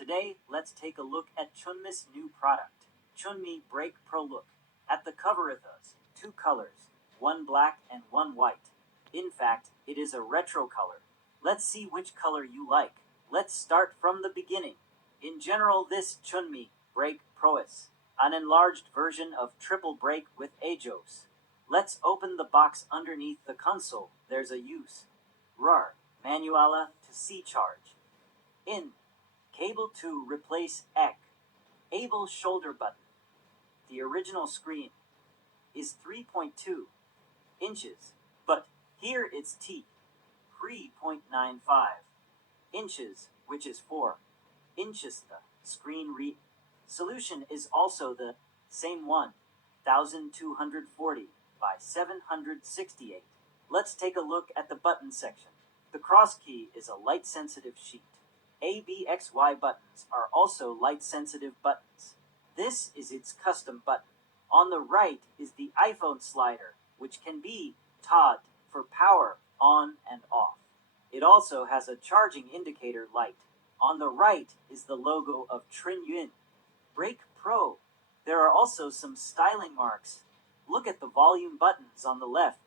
Today, let's take a look at Chunmi's new product, Chunmi Break Pro Look. At the cover it has two colors, one black and one white. In fact, it is a retro color. Let's see which color you like. Let's start from the beginning. In general, this Chunmi Break Pro is an enlarged version of Triple Break with AJOS. Let's open the box underneath the console. There's a use. RAR, Manuala to C charge. In. Cable to replace EC. Able shoulder button. The original screen is 3.2 inches, but here it's 3.95 inches, which is 4 inches. The screen solution is also the same 1240 by 768. Let's take a look at the button section. The cross key is a light-sensitive sheet. ABXY buttons are also light-sensitive buttons. This is its custom button. On the right is the iPhone slider, which can be toggled for power on and off. It also has a charging indicator light. On the right is the logo of TRIMUI Break Pro. There are also some styling marks. Look at the volume buttons on the left.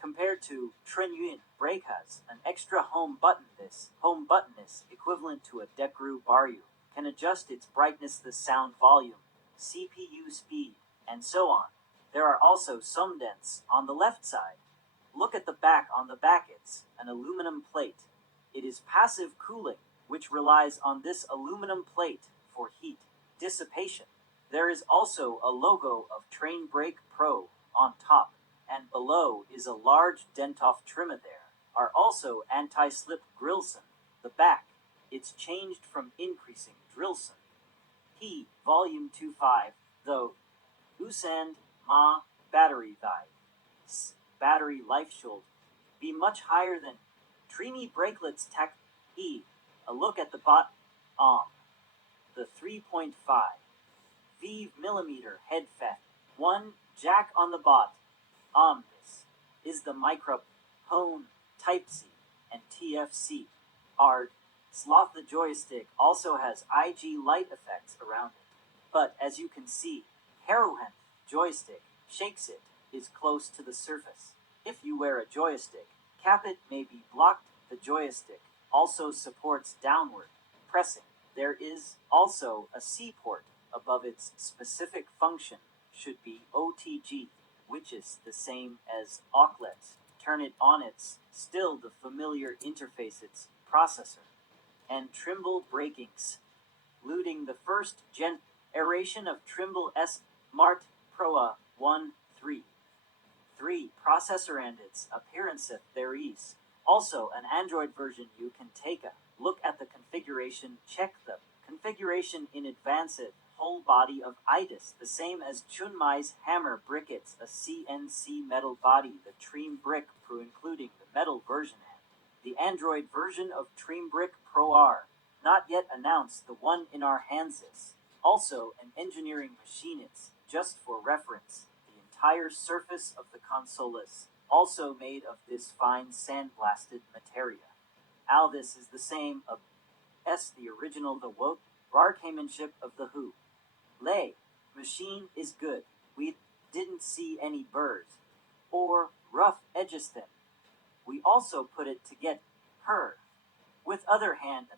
Compared to TRIMUI Break has an extra home button. This home button is equivalent to a Dekru Baryu, can adjust its brightness, the sound volume, CPU speed, and so on. There are also some dents on the left side. Look at the back. On the back it's an aluminum plate. It is passive cooling, which relies on this aluminum plate for heat dissipation. There is also a logo of Train Break Pro on top, and below is a large dent-off trimmer. There are also anti-slip grills. The back, it's changed from increasing drills. P volume 25, though, Usand Ma battery die. Battery life should be much higher than TRIMUI brakelets tech E. A look at the bot the 3.5 V-millimeter head fat. One jack on the bot. This is the microphone Type-C and TFC. Ard Sloth. The joystick also has IG light effects around it. But as you can see, Haruhen joystick shakes it is close to the surface. If you wear a joystick cap, it may be blocked. The joystick also supports downward pressing. There is also a C port above. Its specific function should be OTG, which is the same as OCLET. Turn it on, it's still the familiar interface. Its processor and Trimble breakings, including the first generation of Trimble S Smart Pro 1.3 processor and its appearance. There is also an Android version. You can take a look at the configuration. Check the configuration in advance. Whole body of IDIS, the same as Chunmi's hammer brick. It's a CNC metal body. The Trim Brick Pro, including the metal version and the Android version of Trim Brick Pro are not yet announced. The one in our hands is also an engineering machine. It's just for reference. The entire surface of the console is also made of this fine sandblasted material. This is the same as the original. The workmanship of the Who Lay machine is good. We didn't see any burrs or rough edges. Then we also put it to get her with other hand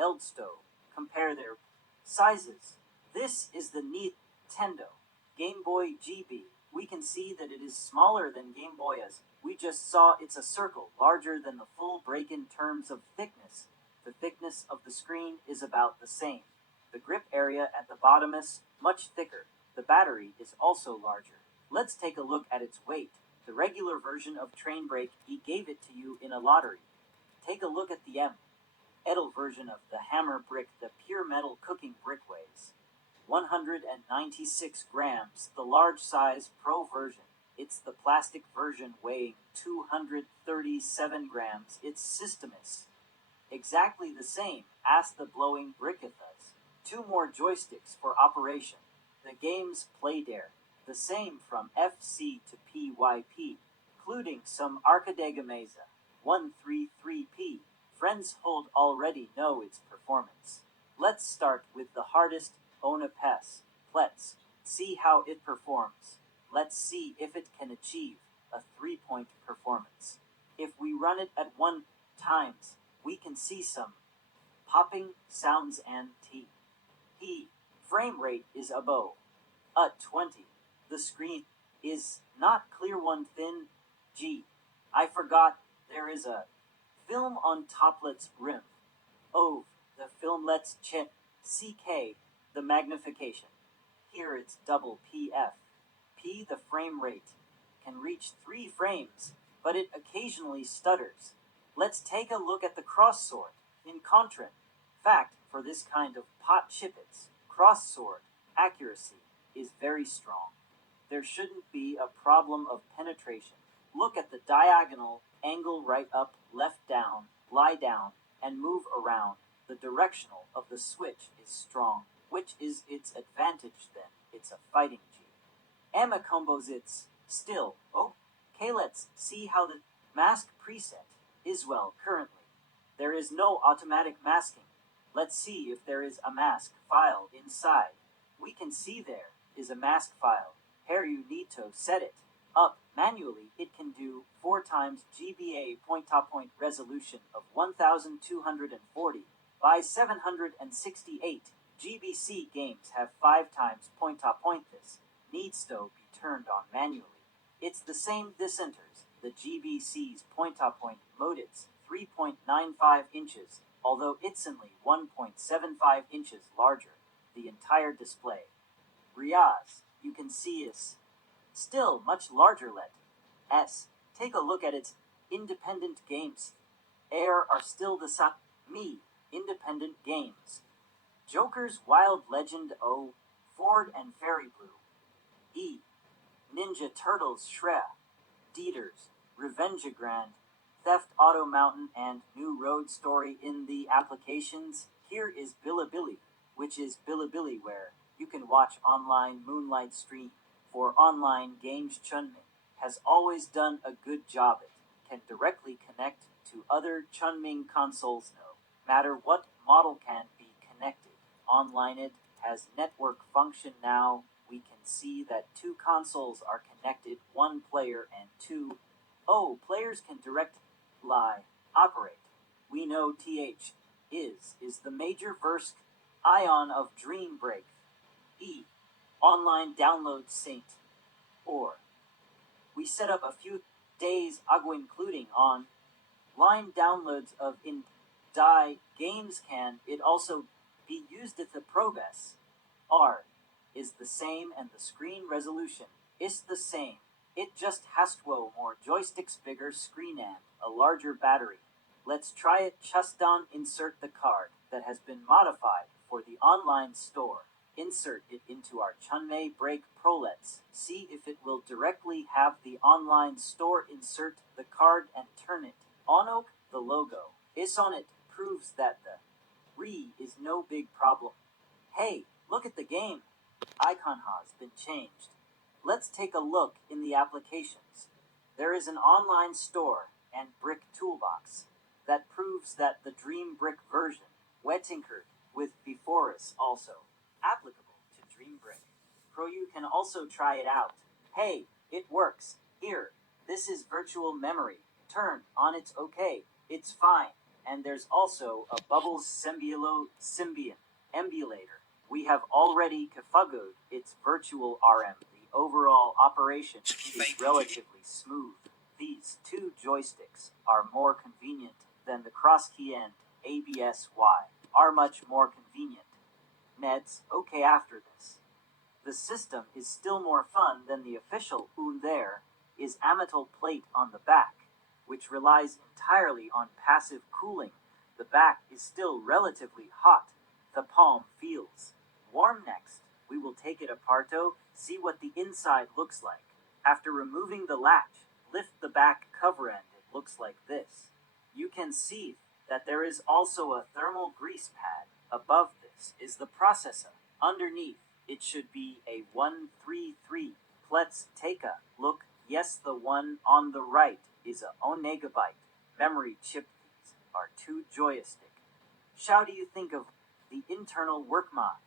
Eldstow. Compare their sizes. This is the Nintendo Game Boy GB. We can see that it is smaller than Game Boy as we just saw. It's a circle larger than the full break. In terms of thickness, the thickness of the screen is about the same. The grip area at the bottom is much thicker. The battery is also larger. Let's take a look at its weight. The regular version of Train Break he gave it to you in a lottery. Take a look at the metal version of the hammer brick. The pure metal cooking brick weighs 196 grams. The large size Pro version, it's the plastic version weighing 237 grams. Its system is exactly the same as the blowing brick. It has two more joysticks for operation. The games play there, the same from FC to PYP, including some Arcadegameza 133P. Friends hold already know its performance. Let's start with the hardest, ONAPES. Let's see how it performs. Let's see if it can achieve a 3-point performance. If we run it at 1 times, we can see some popping sounds and T. Frame rate is above a 20. The screen is not clear one thin. G. I forgot there is a film on toplet's rim. Oh, the film lets check CK, the magnification. Here it's double PF. P, the frame rate, can reach 3 frames, but it occasionally stutters. Let's take a look at the cross sword. In contrast, fact for this kind of pot chippets, cross sword accuracy is very strong. There shouldn't be a problem of penetration. Look at the diagonal angle, right up, left down, lie down, and move around. The directional of the switch is strong. Which is its advantage then? It's a fighting G. Emma composites still. Okay, let's see how the mask preset is well currently. There is no automatic masking. Let's see if there is a mask file inside. We can see there is a mask file. Here you need to set it up manually. It can do 4 times GBA point-to-point resolution of 1240 by 768. GBC games have 5 times point-to-point. This needs to be turned on manually. It's the same this enters the GBC's point-to-point mode. It's 3.95 inches, although it's only 1.75 inches larger. The entire display. Riaz, you can see is still much larger. Let's take a look at its independent games. Air are still the me independent games. Joker's Wild Legend O, Ford and Fairy Blue. E. Ninja Turtles Shredder. Dieter's Revenge Grand. Theft Auto Mountain and New Road Story. In the applications, here is Bilibili, which is Bilibili where you can watch online Moonlight stream for online games. Chunming has always done a good job. It can directly connect to other Chunming consoles. No matter what model can be connected online. It has network function now. We can see that 2 consoles are connected, 1 player and 2 players can directly operate. We know TH is the major verse ion of Dream Break. E. Online download Saint. Or we set up a few days ago, including online downloads of in-die games. Can it also be used at the progress? R is the same and the screen resolution is the same. It just has more joysticks, bigger screen and a larger battery. Let's try it. Just insert the card that has been modified for the online store. Insert it into our Chunmei Break Pro. Let's see if it will directly have the online store. Insert the card and turn it on. The logo is on it, proves that the is no big problem. Hey, look at the game. Icon has been changed. Let's take a look in the applications. There is an online store and brick toolbox that proves that the Dream Brick version, tinkered with before, is also applicable to Dream Brick Pro. You can also try it out. Hey, it works. Here, this is virtual memory. Turn on, it's okay. It's fine. And there's also a Bubbles Symbian emulator. We have already configured its virtual RM. The overall operation is relatively smooth. These 2 joysticks are more convenient than the cross key, and ABS-Y are much more convenient. Neds, okay. After this, the system is still more fun than the official. There is a metal plate on the back, which relies entirely on passive cooling. The back is still relatively hot. The palm feels warm. Next, we will take it apart to see what the inside looks like. After removing the latch, lift the back cover and it looks like this. You can see that there is also a thermal grease pad. Above this is the processor. Underneath, it should be a 133. Let's take a look. Yes, the one on the right is a 1 megabyte memory chip. These are 2 joystick. How do you think of The internal work mod.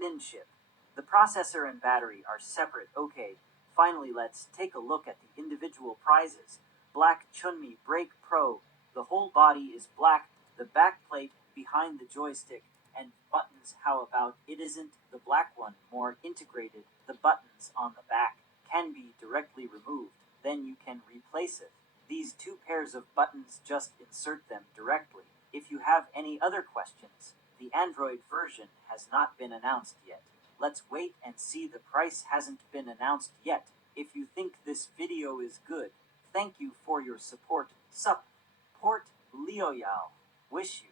Ninship. The processor and battery are separate. Okay, finally let's take a look at the individual prizes. Black TRIMUI Brake Pro. The whole body is black, the backplate behind the joystick, and buttons. How about it isn't the black one more integrated? The buttons on the back can be directly removed, then you can replace it. These two pairs of buttons, just insert them directly. If you have any other questions, the Android version has not been announced yet. Let's wait and see. The price hasn't been announced yet. If you think this video is good, thank you for your support. Support Leoyal. Wish you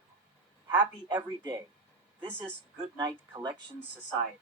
happy every day. This is Good Night Collection Society.